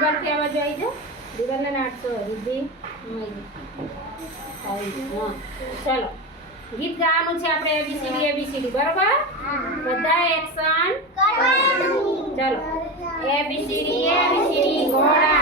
બાજુ આવી જાઓ. દિવાલને નાટશો રિદ્ધિ આવી હા. ચાલો. ગીત ગાવાનું છે આપણે એબીસીડી એબીસીડી બરોબર? બધા એક્શન ચાલો. એબીસીડી એબીસીડી ઘોડા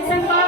টেনশন